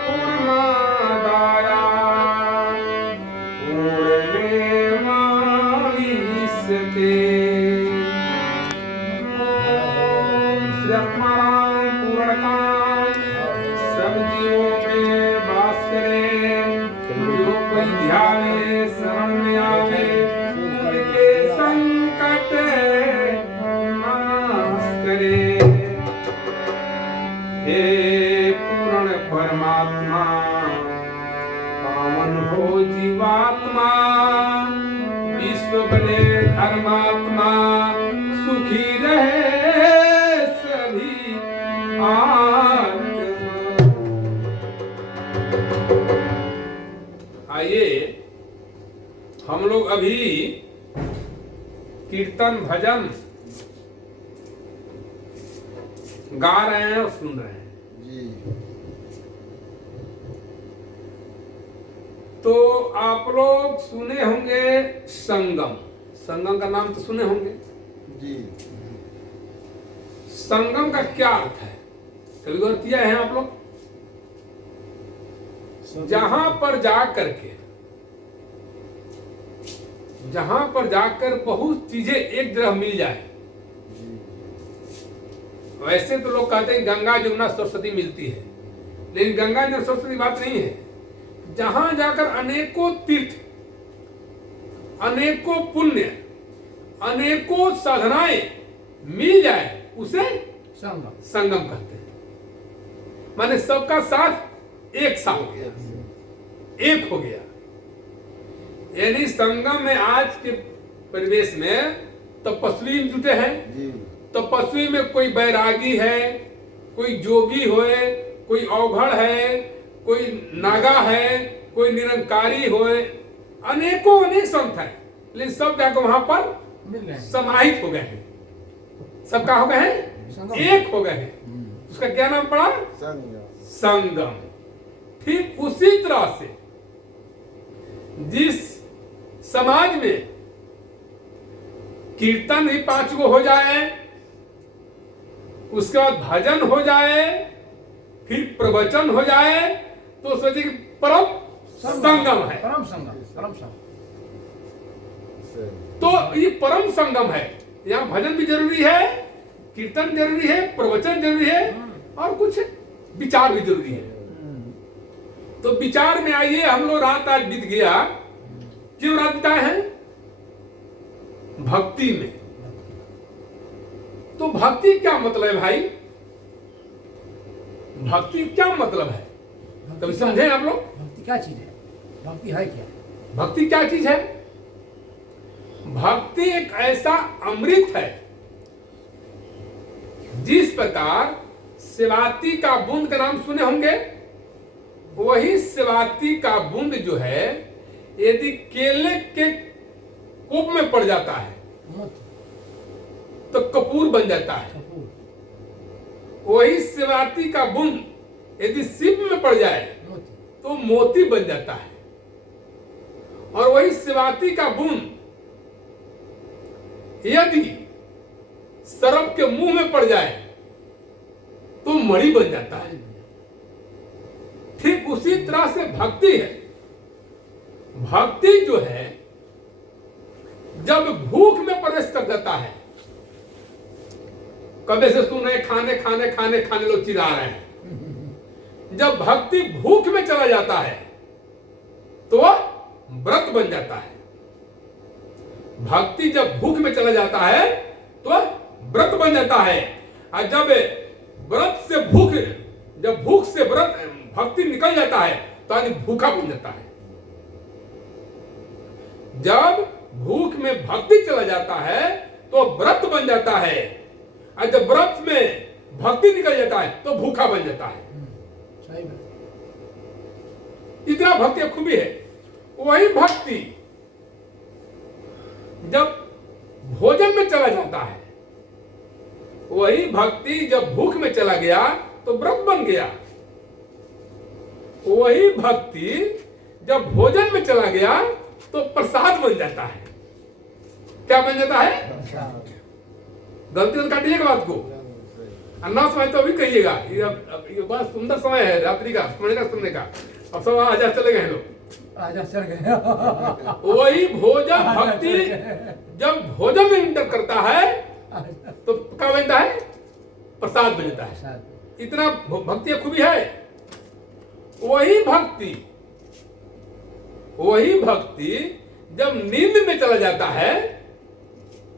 पूर्णमादाय पूर्णमेवावशिष्यते। श्री आत्माराम पूर्ण काम सब जीवों में वास करे। जो कोई ध्याने शरण में आवे उनके संकट नाश करे। हे पूर्ण परमात्मा पावन हो जीवात्मा, विश्व बने धर्मात्मा, सुखी रहे सभी आत्मा। आइए हम लोग अभी कीर्तन भजन गा रहे हैं और सुन रहे हैं जी। तो आप लोग सुने होंगे संगम। संगम का नाम तो सुने होंगे जी। संगम का क्या अर्थ है, कभी गौर किया है आप लोग? जहां पर जाकर बहुत चीजें एक जगह मिल जाए। वैसे तो लोग कहते हैं गंगा जमुना सरस्वती मिलती है, लेकिन गंगा जमुना सरस्वती बात नहीं है। जहां जाकर अनेकों तीर्थ, अनेकों पुण्य, अनेकों साधनाएं मिल जाए उसे संगम कहते हैं। माने सबका साथ एक साथ हो गया, एक हो गया। यानी संगम में आज के परिवेश में तपस्वी जुटे हैं। तपस्वी में कोई बैरागी है, कोई जोगी होए, कोई औघड़ है, कोई नागा है, कोई निरंकारी होए, अनेकों अनेक संत हैं, लेकिन सब जाकर वहां पर समाहित हो गए हैं। सब क्या हो गए हैं? एक हो गए हैं। उसका क्या नाम पड़ा? संगम। ठीक उसी तरह से जिस समाज में कीर्तन भी 5 गो हो जाए, उसके बाद भजन हो जाए, फिर प्रवचन हो जाए, तो सोचिए कि परम संगम है। परम संगम। तो ये परम संगम है। यहाँ भजन भी जरूरी है, कीर्तन जरूरी है, प्रवचन जरूरी है, और कुछ विचार भी जरूरी है। तो विचार में आइए, हम लोग रात आज बीत गया। क्यों रात बिताए हैं? भक्ति में। तो भक्ति क्या मतलब है भाई? भक्ति क्या मतलब है, कभी समझे आप लोग? भक्ति क्या चीज है? भक्ति है क्या? भक्ति क्या चीज है? भक्ति एक ऐसा अमृत है, जिस प्रकार सेवाती का बूंद का नाम सुने होंगे। वही सेवाती का बूंद जो है, यदि केले के कोप में पड़ जाता है तो कपूर बन जाता है। वही सेवाती का बूंद यदि शिव में पड़ जाए तो मोती बन जाता है। और वही सेवाती का बूंद यदि सर्प के मुंह में पड़ जाए तो मणि बन जाता है। ठीक उसी तरह से भक्ति है। भक्ति जो है, जब भूख में प्रवेश कर जाता है, कभी से सुन रहे खाने लोग चिल्ला रहे हैं। जब भक्ति भूख में चला जाता है तो व्रत बन जाता है। भक्ति जब भूख में चला जाता है तो व्रत बन जाता है। और जब भूख से व्रत भक्ति निकल जाता है तो आदमी भूखा बन जाता है। जब भूख में भक्ति चला जाता है तो व्रत बन जाता है, और जब व्रत में भक्ति निकल जाता है तो भूखा बन जाता है। इतना भक्ति खूबी है। वही भक्ति जब भोजन में चला जाता है, वही भक्ति जब भूख में चला गया तो व्रत बन गया। वही भक्ति जब भोजन में चला गया तो प्रसाद बन जाता है। क्या बन जाता है? गलती से काटिएगा बात को। और ना समझ तो अभी कहिएगा, ये बड़ा सुंदर समय है रात्रि का, सुनने का। अब सब आजा चले गए लोग, आजा चल गए। वही भोजन भक्ति जब भोजन में इंटर करता है तो क्या बनता है? प्रसाद बन जाता है। इतना भक्ति की खूबी है। वही भक्ति जब नींद में चला जाता है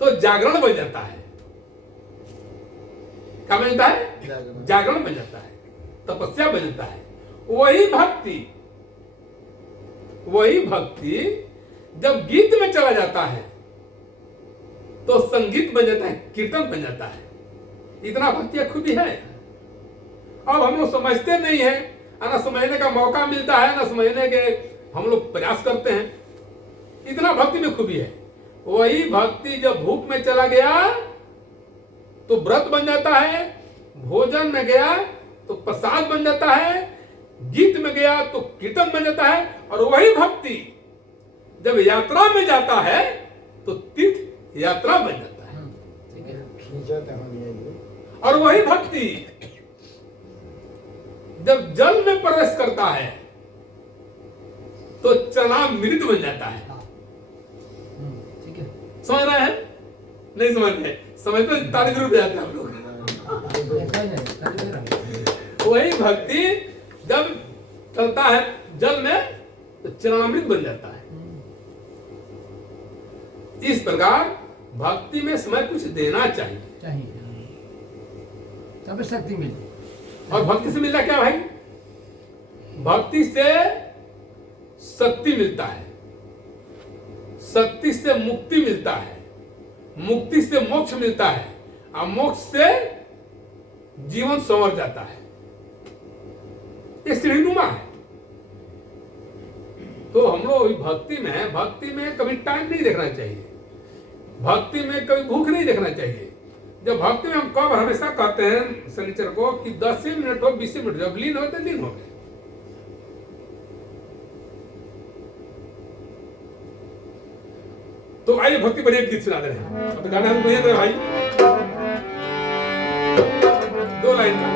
तो जागरण बन जाता है। क्या बन जाता है? जागरण बन जाता है, तपस्या बन जाता है। वही भक्ति जब गीत में चला जाता है तो संगीत बन जाता है, कीर्तन बन जाता है। इतना भक्ति खूबी है। अब हम लोग समझते नहीं है, ना समझने का मौका मिलता है, ना समझने के हम लोग प्रयास करते हैं। इतना भक्ति में खूबी है। वही भक्ति जब भूख में चला गया तो व्रत बन जाता है, भोजन में गया तो प्रसाद बन जाता है, गीत में गया तो कीर्तन बन जाता है। और वही भक्ति जब यात्रा में जाता है तो तीर्थ यात्रा बन जाता है। और वही भक्ति जब जल में प्रवेश करता है तो चरणामृत बन जाता है। ठीक है, समझ रहे हैं? नहीं समझ रहे? समझ तो तारीफ जरूर जाते हैं हम लोग। वही भक्ति जब चलता है जल में तो चरणामृत बन जाता है। इस प्रकार भक्ति में समय कुछ देना चाहिए, तब शक्ति मिले। और भक्ति से मिलता क्या भाई? भक्ति से शक्ति मिलता है, शक्ति से मुक्ति मिलता है, मुक्ति से मोक्ष मिलता है, और मोक्ष से जीवन संवर जाता है। ये सीढ़ीनुमा है। तो हम लोग भक्ति में कभी टाइम नहीं देखना चाहिए, भक्ति में कभी भूख नहीं देखना चाहिए। जब भक्ति में हम कब हमेशा कहते हैं शनिचर को कि 10 मिनट हो 20 मिनट, जब लीन हो तो लीन हो गए। तो आइए भक्ति पर एक गीत सुना दे रहे हैं। अब गाना हम नहीं भाई, 2 लाइन का।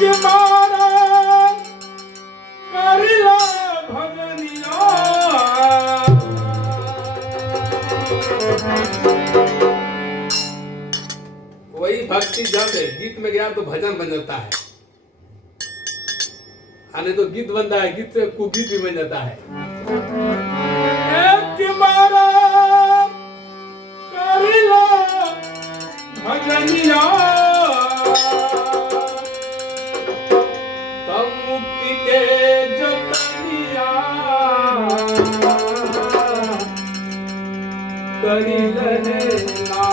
एक बार करिला भजनिया, वही भक्ति जब गीत में गया तो भजन बन जाता है, आने तो गीत बनता है, गीत से कुगीत भी बन जाता है। एक बार करिला भजनिया, तब मुक्ति के जतनिया करी रहेला।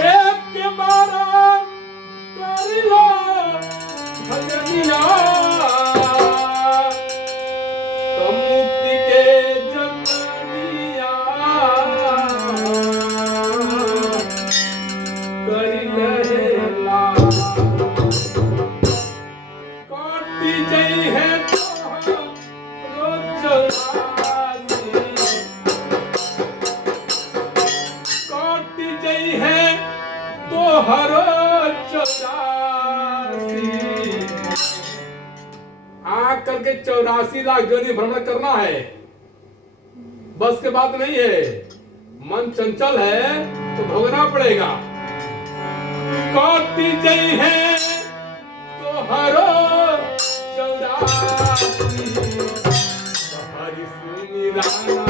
एक बार करिला भजनिया, तब मुक्ति के जतनिया करी रहेला। काटी जई है हर 84 आकर के 84 लाख जोड़ी भ्रमण करना है, बस के बात नहीं है। मन चंचल है तो भोगना पड़ेगा। काटी जई है तो हर 84 हरि सुनी राना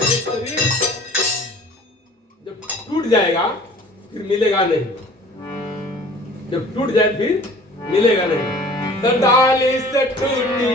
ये शरीर जब टूट जाएगा फिर मिलेगा नहीं, जब टूट जाए फिर मिलेगा नहीं। तो डाली से टूटी